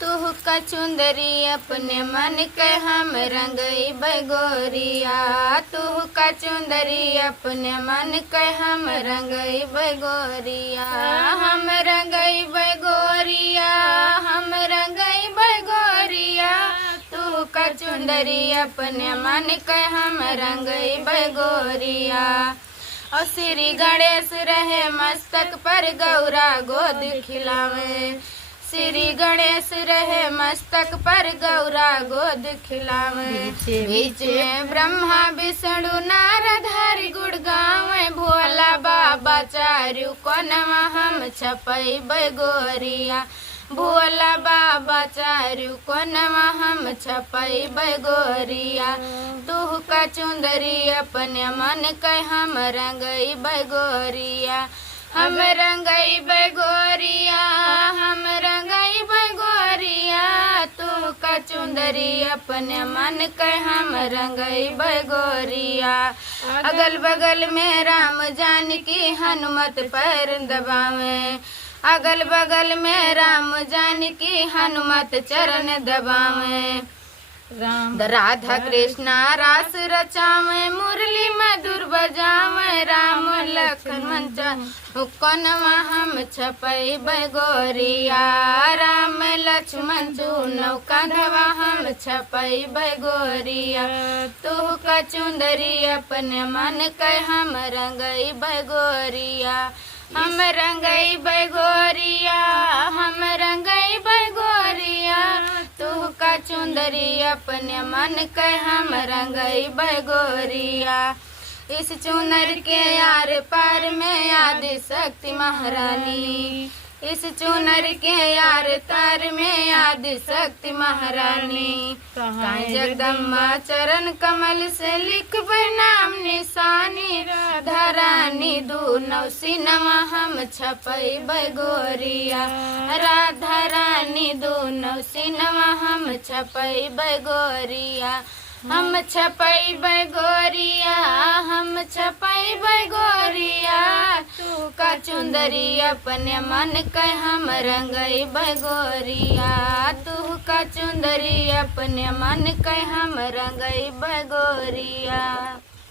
तू का चुंदरी अपने मन के हम रंगई बगोरिया, तू का चुंदरी अपने मन के हम रंगई बगोरिया, हम रंगई बगोरिया, हम रंगई बगोरिया, तू का चुंदरी अपने मन के हम रंगई बगोरिया। और श्री गणेश रहे मस्तक पर गौरा गोद खिलावे, श्री गणेश रहे मस्तक पर गौरा गोद खिलावे, बीच में ब्रह्मा विष्णु नारद हरि गुण गावे, भोला बाबा चारु कोनवा हम छपई बगोरिया, भोला बाबा चारु कोनवा हम छपई बगोरिया, तू का चुंदरी अपने मन के हम रंगई बगोरिया, हम रंगई बगोरिया, हम रंगई बगोरिया, तू का चुंदरी अपने मन के हम रंगई बगोरिया। अगल बगल में राम जानकी हनुमत पैर दबावे, अगल बगल में राम जानकी हनुमत चरण दबावे, राधा कृष्णा रास रचावे, मुरली मधुर बजावे, राम लक्ष्मण कोनवा हम छपई बगोरिया, राम लक्ष्मण चूनौ कंधवा हम छपई बगोरिया, तू का चुंदरी अपने मन के हम रंगई बगोरिया, हम रंगई बगोरिया, हम रंगई बगोरिया, तू का चुंदरी अपने मन के हम रंगई बगोरिया। इस चुनर के आर पार में आदि शक्ति महारानी, इस चुनर के यार तार में आदि शक्ति महारानी, जगदम्बा चरण कमल से लिख नाम निशानी, राधारानी दूनौ सिनवा हम छपई बगोरिया, राधा रानी दूनौ सिनवा हम छपई बगोरिया, हम छपई बगोरिया, हम छपई बगोरिया, तू का चुंदरी अपने मन के हम रंगई बगोरिया, तू का चुंदरी अपने मन के हम रंगई बगोरिया।